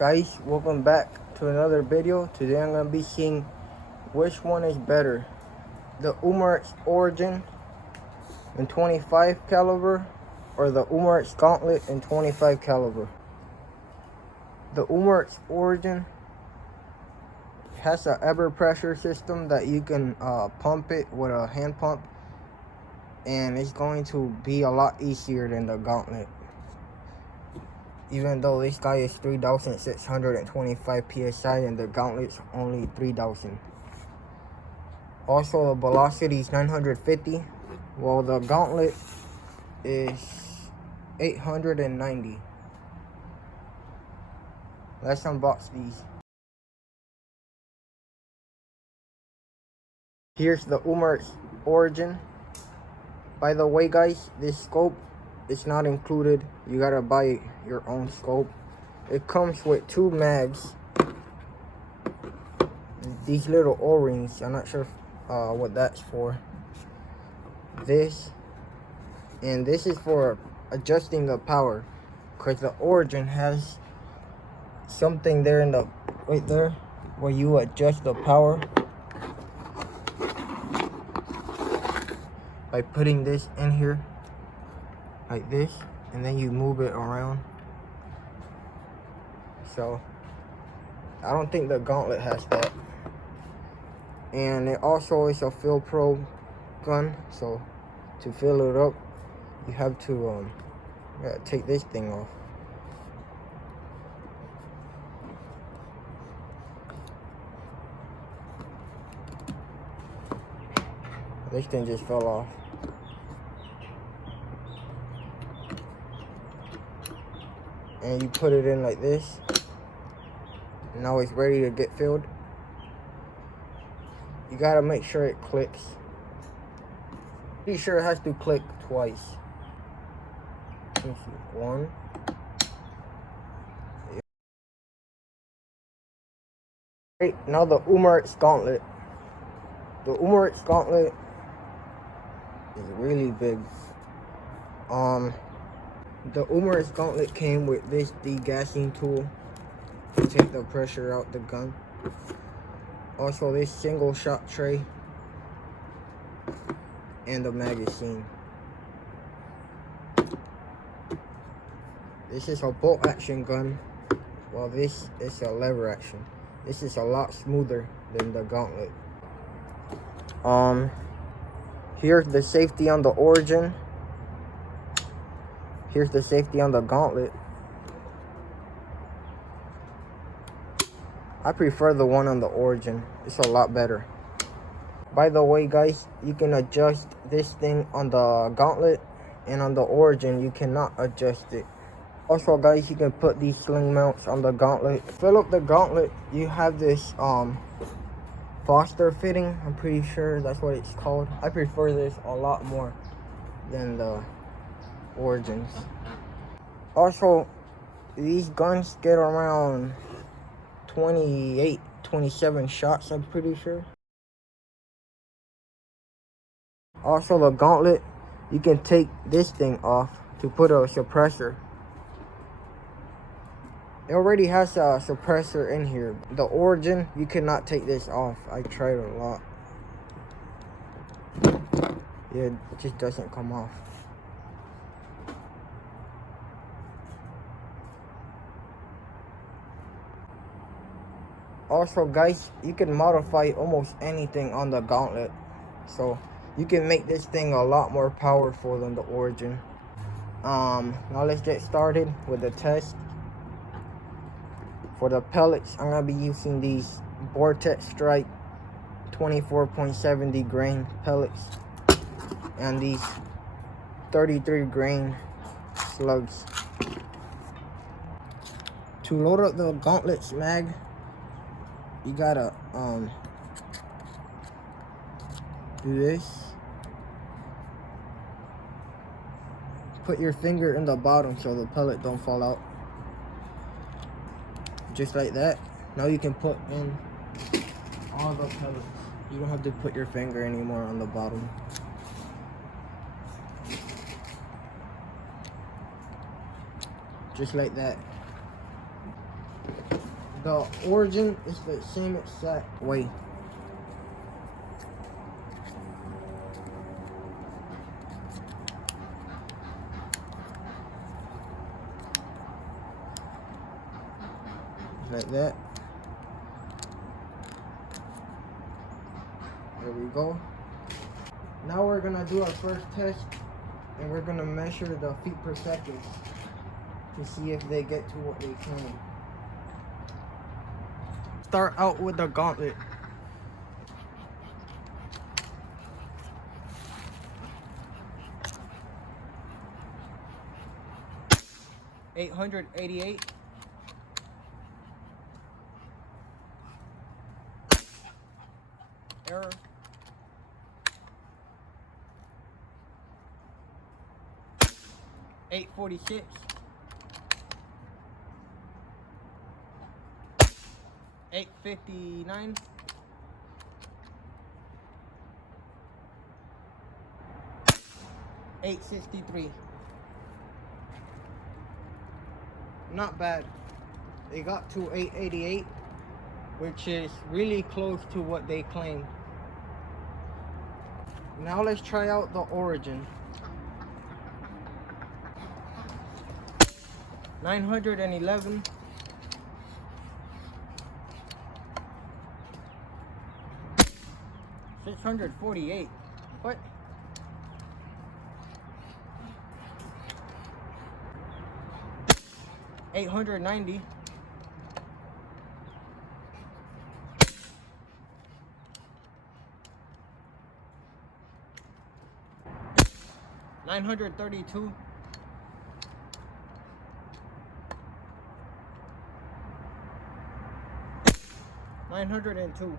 Guys, welcome back to another video. Today I'm going to be seeing which one is better, the Umarex Origin in 25 caliber or the Umarex Gauntlet in 25 caliber. The Umarex Origin has an ever pressure system that you can pump it with a hand pump, and it's going to be a lot easier than the Gauntlet. Even though this guy is 3,625 psi and the Gauntlet's only 3,000. Also, the velocity is 950, while the Gauntlet is 890. Let's unbox these. Here's the Umarex Origin. By the way, guys, this scope is not included. You gotta buy your own scope. It comes with two mags, these little O-rings. I'm not sure what that's for. This and this is for adjusting the power, because the Origin has something there in the right there where you adjust the power by putting this in here like this, and then you move it around. So I don't think the Gauntlet has that. And it also is a fill probe gun, so to fill it up you have to take this thing off. This thing just fell off. And you put it in like this. Now it's ready to get filled. You gotta make sure it clicks. Be sure it has to click twice. One. Right, now the Umarex Gauntlet. The Umarex Gauntlet is really big. The Umarex Gauntlet came with this degassing tool to take the pressure out the gun. Also this single shot tray and the magazine. This is a bolt action gun, while this is a lever action. This is a lot smoother than the Gauntlet. Here's the safety on the Origin. Here's the safety on the Gauntlet. I prefer the one on the Origin. It's a lot better. By the way, guys, you can adjust this thing on the Gauntlet, and on the Origin you cannot adjust it. Also, guys, you can put these sling mounts on the Gauntlet. Fill up the Gauntlet, you have this Foster fitting. I'm pretty sure that's what it's called. I prefer this a lot more than the Origins. Also, these guns get around 27 shots, I'm pretty sure. Also, the Gauntlet, you can take this thing off to put a suppressor. It already has a suppressor in here. The Origin, you cannot take this off. I tried a lot. Yeah, it just doesn't come off. Also, guys, you can modify almost anything on the Gauntlet. So you can make this thing a lot more powerful than the Origin. Now let's get started with the test. For the pellets, I'm gonna be using these Vortex Strike 24.70 grain pellets and these 33 grain slugs. To load up the Gauntlet's mag, you gotta do this. Put your finger in the bottom so the pellet don't fall out. Just like that. Now you can put in all the pellets. You don't have to put your finger anymore on the bottom. Just like that. The origin is the same exact way. Like that. There we go. Now we're gonna do our first test, and we're gonna measure the feet per second to see if they get to what they claim. Start out with the gauntlet. $888. Error. $846. $859. $863. Not bad. They got to $888, which is really close to what they claimed. Now let's try out the origin. 911. $648. What? $890. $932. $902.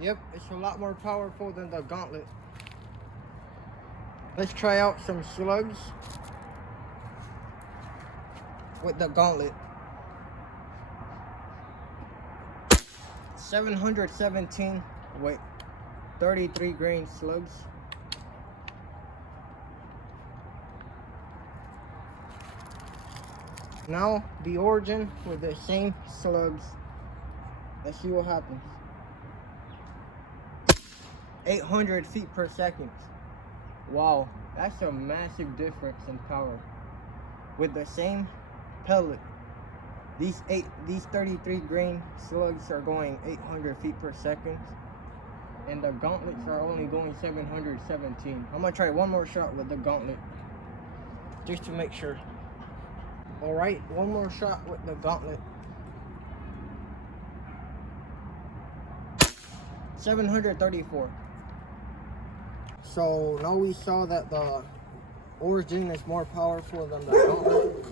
Yep, it's a lot more powerful than the gauntlet. Let's try out some slugs with the gauntlet. 717 with 33 grain slugs. Now the origin with the same slugs. Let's see what happens. 800 feet per second. Wow, that's a massive difference in power. With the same pellet, these 33 grain slugs are going 800 feet per second, and the gauntlets are only going 717. I'm gonna try one more shot with the gauntlet, just to make sure. All right, one more shot with the gauntlet. 734. So now we saw that the origin is more powerful than the gauntlet.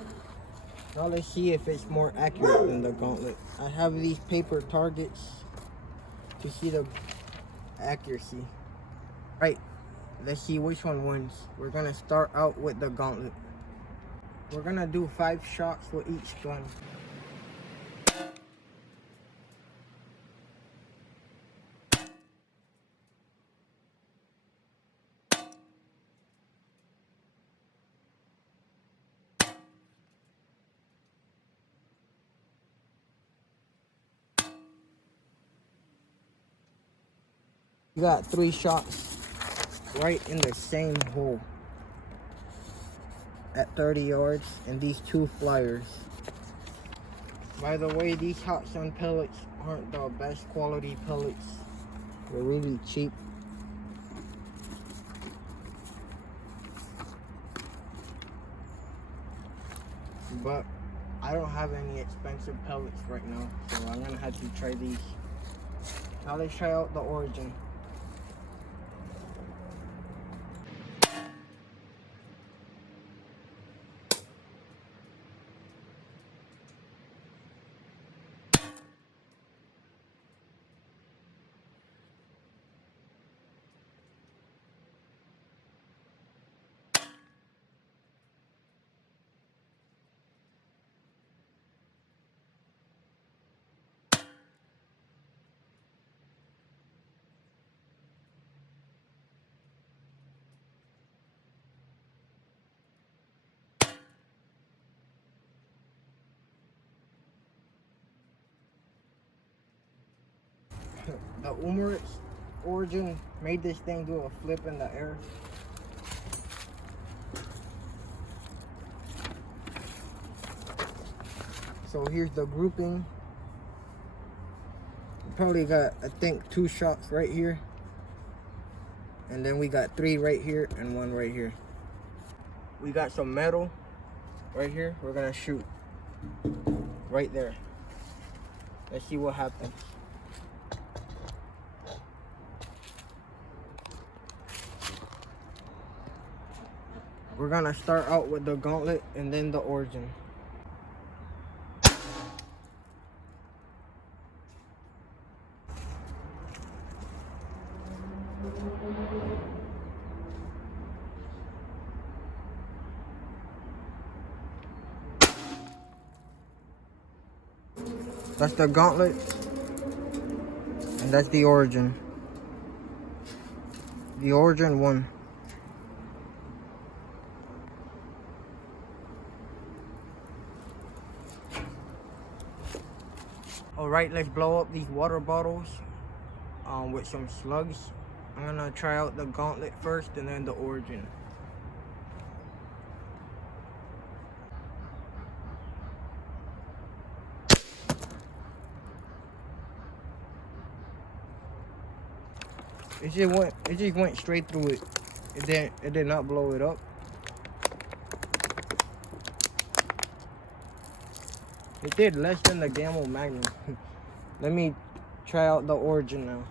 Now let's see if it's more accurate than the gauntlet. I have these paper targets to see the accuracy. Right, let's see which one wins. We're gonna start out with the gauntlet. We're gonna do 5 shots with each gun. You got 3 shots right in the same hole at 30 yards, and these 2 flyers. By the way, these hot sun pellets aren't the best quality pellets. They're really cheap. But I don't have any expensive pellets right now, so I'm gonna have to try these. Now let's try out the origin. The Umarex origin made this thing do a flip in the air. So here's the grouping. We probably got, I think, 2 shots right here. And then we got 3 right here and 1 right here. We got some metal right here. We're gonna shoot right there. Let's see what happens. We're gonna start out with the gauntlet and then the origin. That's the gauntlet, and that's the origin. The origin won. Alright, let's blow up these water bottles with some slugs. I'm gonna try out the gauntlet first and then the origin. It just went straight through it. It did not blow it up. It did less than the Gamma Magnum. Let me try out the origin now.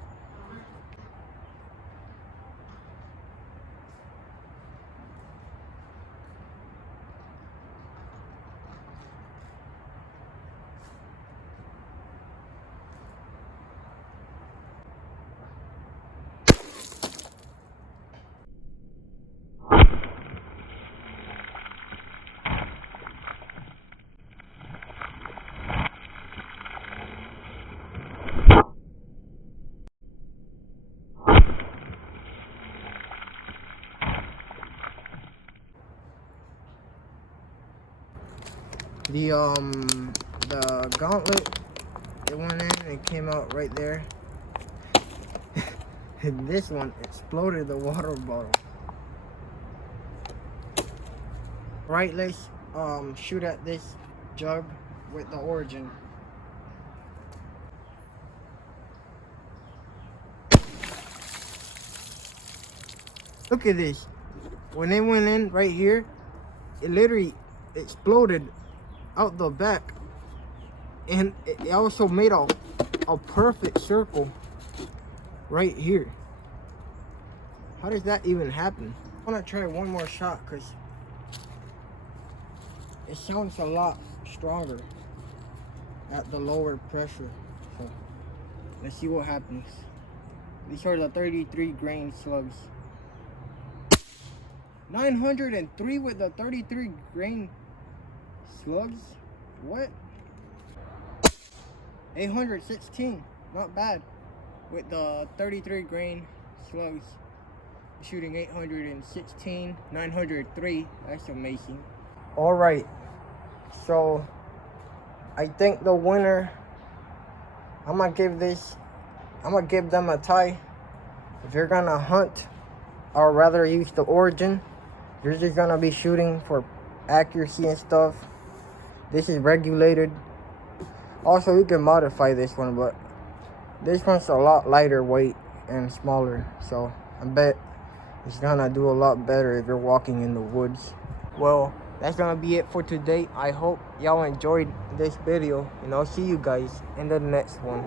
The gauntlet, it went in and it came out right there. And this one exploded the water bottle. Right, let's shoot at this jug with the origin. Look at this. When it went in right here, it literally exploded out the back, and it also made a perfect circle right here. How does that even happen? I want to try one more shot because it sounds a lot stronger at the lower pressure. So let's see what happens. These are the 33 grain slugs. 903 with the 33 grain slugs? What? 816, not bad. With the 33 grain slugs, shooting 816, 903, that's amazing. Alright, so I think the winner, I'm gonna give them a tie. If you're gonna hunt, or rather use the origin, you're just gonna be shooting for accuracy and stuff. This is regulated. Also, you can modify this one, but this one's a lot lighter weight and smaller, so I bet it's gonna do a lot better if you're walking in the woods. Well, that's gonna be it for today. I hope y'all enjoyed this video, and I'll see you guys in the next one.